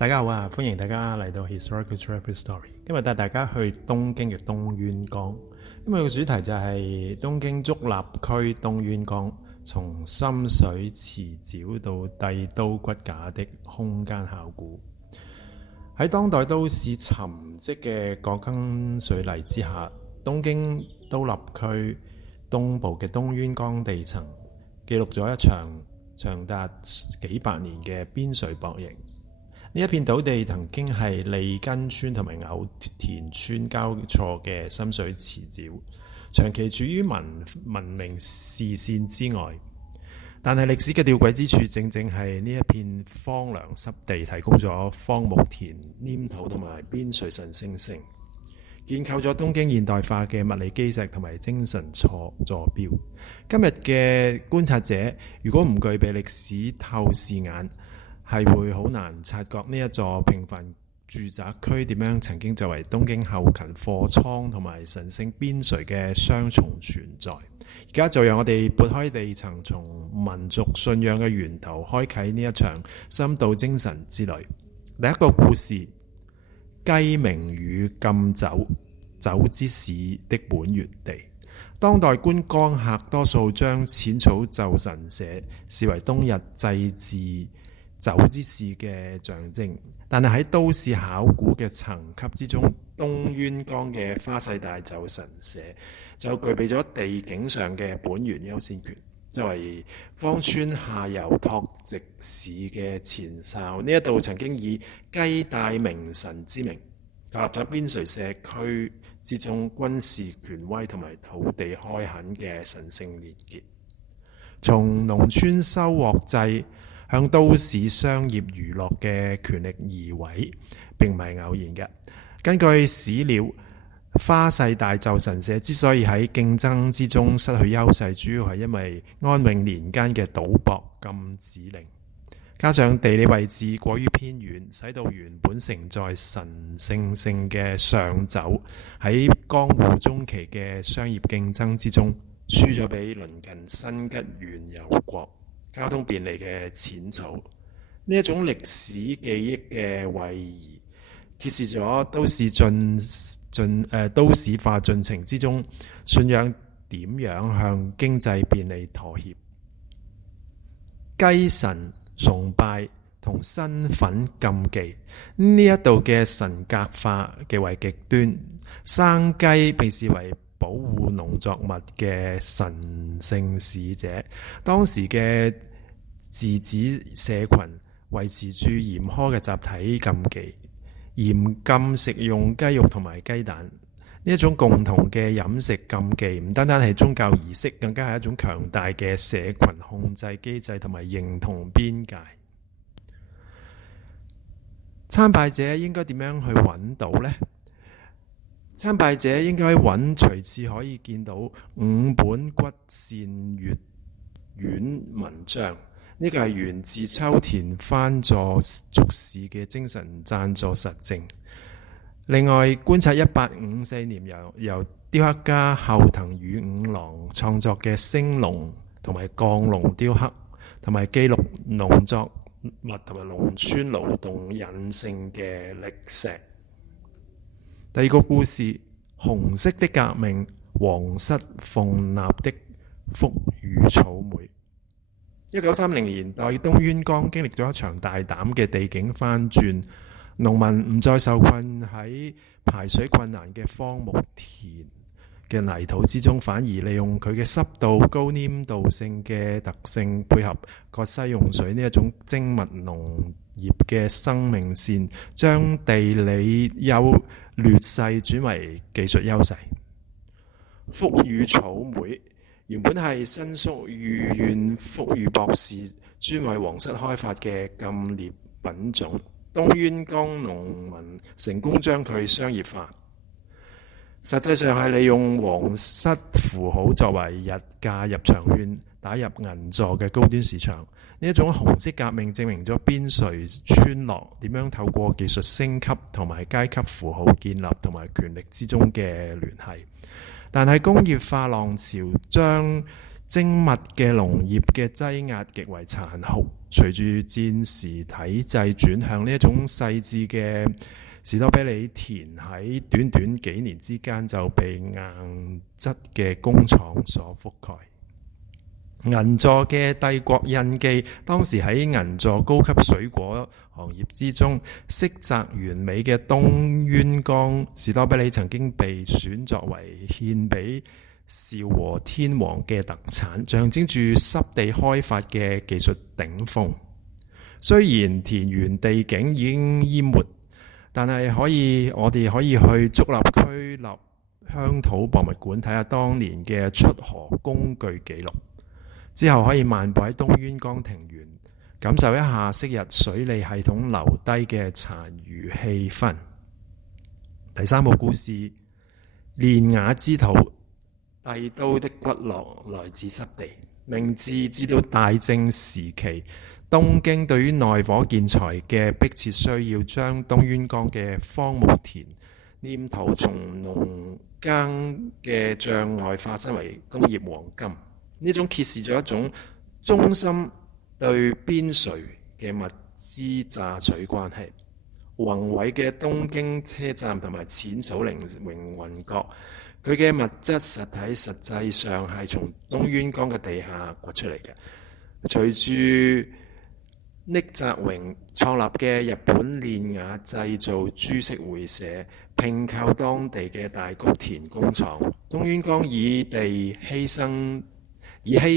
大家好啊！歡迎大家嚟到 Historical Travel Story。今日帶大家去東京嘅東淵江，因為個主題就係東京足立區東淵江，從深水池沼到帝都骨架的空間考古。喺當代都市沉積嘅鋼筋水泥之下，東京都立區東部嘅東淵江地層記錄咗一場長達幾百年嘅邊陲博弈。呢一片土地曾經係利根村同埋偶田村交錯嘅深水池沼，長期處於文明視線之外。但係歷史嘅弔詭之處，正正係呢一片荒涼濕地提供咗荒木田、黏土同埋邊陲神聖性，建構咗東京現代化嘅物理基石同埋精神坐標。今日嘅觀察者，如果唔具備歷史透視眼，係會好難察覺呢一座平凡住宅區點樣曾經作為東京後勤貨倉同埋神聖邊陲嘅雙重存在。而家就讓我哋撥開地層，從民族信仰嘅源頭開啟呢一場深度精神之旅。第一個故事：雞鳴與禁酒，酒之市的本源地。當代觀光客多數將淺草就神社視為冬日祭祀酒之市嘅象徵，但係喺都市考古嘅層級之中，東淵江嘅花世大就神社就具備咗地景上嘅本源優先權。作為芳村下游拓殖市嘅前哨，呢一度曾經以雞帶明神之名，建立咗邊陲社區之中軍事權威同埋土地開墾嘅神聖連結。從農村收穫制向都市商業娛樂嘅權力移位並唔係偶然嘅。根據史料，花世大就神社之所以喺競爭之中失去優勢，主要係因為安永年間嘅賭博禁止令，加上地理位置過於偏遠，使到原本承載神聖性嘅上酒喺江戶中期嘅商業競爭之中輸咗俾鄰近新吉原有國交通便利嘅淺草。呢一種歷史記憶嘅位移，揭示咗都市化進程之中，信仰點樣向經濟便利妥協。雞神崇拜同身份禁忌，呢一度嘅神格化極為極端。生雞被視為保護農作物嘅神聖使者，當時嘅寺子社群維持住嚴苛嘅集體禁忌，嚴禁食用雞肉同埋雞蛋。呢一種共同嘅飲食禁忌，唔單單係宗教儀式，更加係一種強大嘅社群控制機制同埋認同邊界。參拜者應該點樣去揾到呢？參拜者應該揾隨次可以見到5本骨線月苑文章，呢個係源自秋田番座俗士嘅精神贊助實證。另外，觀察1854年由雕刻家後藤宇五郎創作嘅升龍同埋降龍雕刻，同埋記錄農作物同埋農村勞動引性嘅歷石。第二個故事：紅色的革命，皇室奉納的福羽草莓。1930年代，東淵江經歷咗一場大膽嘅地景翻轉，農民唔再受困喺排水困難嘅荒木田嘅泥土之中，反而利用佢嘅濕度、高黏度性嘅特性，配合葛西用水呢一種精密農業嘅生命線，將地理劣勢轉為技術優勢。福羽草莓原本係新宿御苑福羽博士專為皇室開發嘅禁獵品種，東淵江農民成功將佢商業化，實際上係利用皇室符號作為日價入場券，打入銀座嘅高端市場。呢一種紅色革命證明咗邊陲村落點樣透過技術升級同埋階級符號建立同埋權力之中嘅聯繫。但係工業化浪潮將精密嘅農業嘅擠壓極為殘酷，隨住戰時體制轉向呢一種細緻嘅士多啤梨田，喺短短幾年之間就被硬質嘅工廠所覆蓋。銀座嘅帝國印記，當時喺銀座高級水果行業之中，色澤完美嘅東淵江士多啤梨曾經被選作為獻俾昭和天皇嘅特產，象徵住濕地開發嘅技術頂峰。雖然田園地景已經淹沒，但係我哋可以去竹立區立鄉土博物館睇下當年嘅出河工具記錄，之後可以漫步喺東淵江庭園，感受一下昔日水利系統留低嘅殘餘氣氛。第三個故事，練雅之土。帝都的骨骼來自濕地。明治至到大正時期，東京對於內火建材嘅迫切需要，將東淵江嘅荒木田黏土從農耕嘅障礙化身為工業黃金。呢種揭示咗一種中心對邊陲嘅物資榨取關係。宏偉嘅東京車站同埋淺草凌雲閣，佢嘅物質實體實際上係從東淵江嘅地下掘出嚟嘅。隨住櫟澤榮創立嘅日本練雅製造株式會社併購當地嘅大谷田工廠，東淵江以犧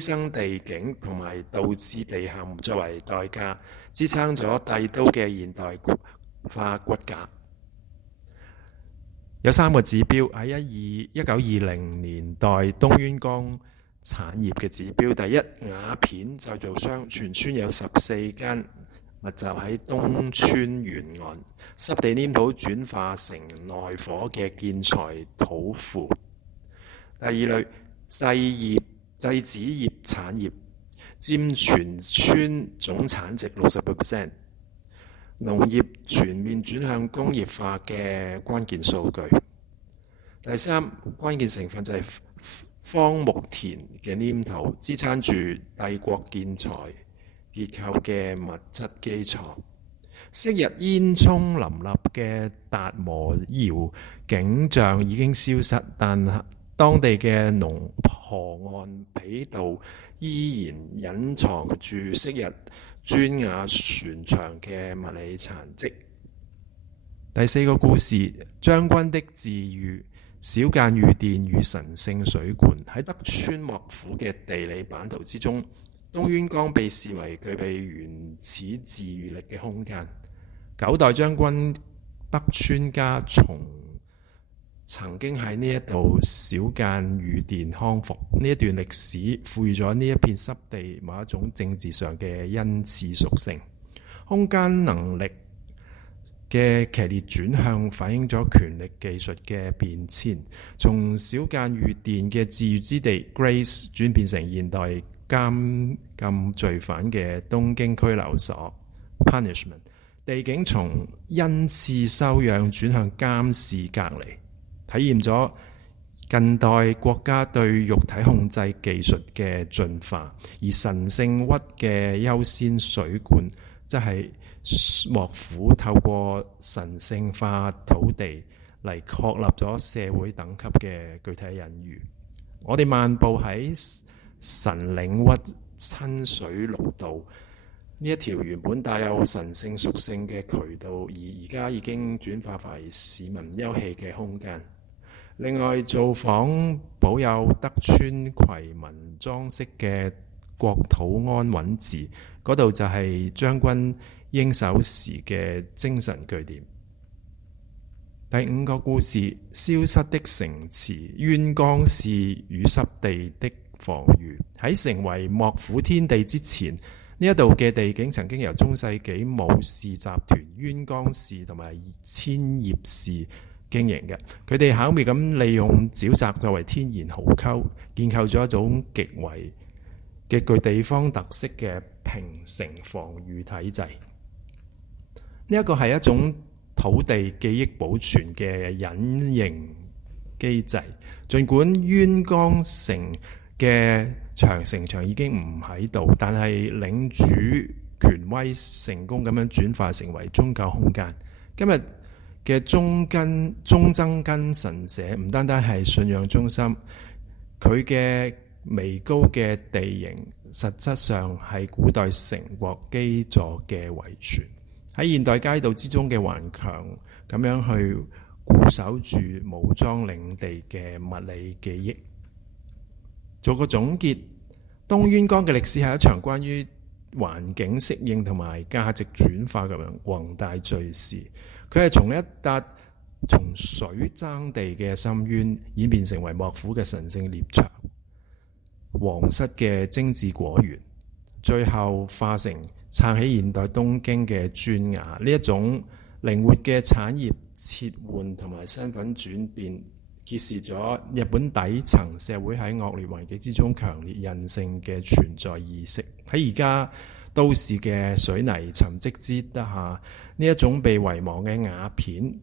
牲地景同埋導致地陷作為代價，支撐咗帝都嘅現代化骨架。有3個指標喺1920年代東淵江產業嘅指標。第一，瓦片製造商，全村有14間，密集喺東村沿岸，濕地黏土轉化成耐火嘅建材土庫。第二類，製紙業產業，佔全村總產值60%。農業全面轉向工業化嘅關鍵數據。第三，關鍵成分就係荒木田嘅黏土，支撐住帝國建材結構嘅物質基礎。昔日煙囪林立嘅達摩窯景象已經消失，但當地嘅河岸彼道依然隱藏住昔日磚瓦船牆嘅物理殘跡。第4個故事，將軍的治癒。小間御殿與神聖水管。喺德川幕府嘅地理版圖之中，東淵江被視為具備原始治癒力嘅空間。9代將軍德川家曾經喺呢一度小間御殿康復。呢一段歷史賦予咗呢一片濕地某一種政治上嘅恩賜屬性。空間能力嘅劇烈轉向反映咗權力技術嘅變遷，從小間御殿嘅治癒之地 Grace 轉變成現代監禁罪犯嘅東京拘留所 Punishment。地景從恩賜收養轉向監視隔離，體驗咗近代國家對肉體控制技術嘅進化。而神聖鬱嘅優先水管則係幕府透過神聖化土地嚟確立咗社會等級嘅具體隱喻。我哋漫步喺神領鬱親水綠道，呢一條原本帶有神聖屬性嘅渠道，而家已經轉化為市民休憩嘅空間。另外，造訪保有德川葵紋裝飾嘅國土安穩寺，嗰度就係將軍英守時嘅精神據點。第5個故事，消失的城池，淵江氏與濕地的防禦。喺成為幕府天地之前，呢一度嘅地景曾經由中世紀武士集團淵江氏同埋千葉氏經營嘅。佢哋巧妙咁利用沼澤作為天然壕溝，建構咗一種極具地方特色嘅平城防禦體制。呢一個係一種土地記憶保存嘅隱形機制。儘管淵江城嘅城牆已經唔喺度，但係領主權威成功咁樣轉化成為宗教空間。今日嘅忠貞根神社唔單單係信仰中心，佢嘅微高嘅地形實質上係古代城國基座嘅遺傳，喺現代街道之中嘅頑強咁樣去固守住武裝領地嘅物理記憶。做個總結，東淵江嘅歷史係一場關於環境適應同埋價值轉化嘅宏大敘事。佢係從一笪從水爭地嘅深淵演變成為幕府嘅神聖獵場、皇室嘅精緻果園，最後化成撐起現代東京嘅磚瓦。呢一種靈活嘅產業切換同埋身份轉變，揭示咗日本底層社會喺惡劣環境之中強烈韌性嘅存在意識。喺而家都市嘅水泥沉積之下，呢一種被遺忘嘅瓦片、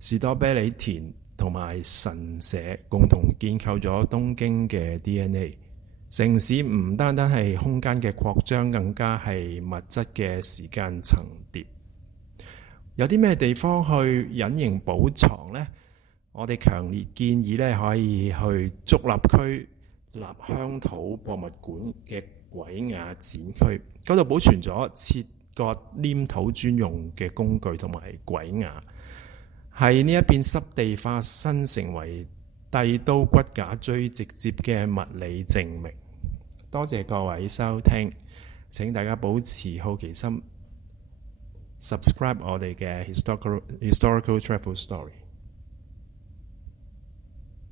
士多啤梨田同埋神社共同建構咗東京嘅 DNA。城市唔單單係空間嘅擴張，更加係物質嘅時間層疊。有啲咩地方去隱形寶藏呢？我哋強烈建議咧，可以去竹立區立鄉土博物館嘅鬼瓦展區，嗰度保存咗切割黏土專用嘅工具同埋鬼瓦，係呢一片濕地化身成為帝都骨架最直接嘅物理證明。多謝各位收聽，請大家保持好奇心，subscribe 我哋嘅 historical travel story。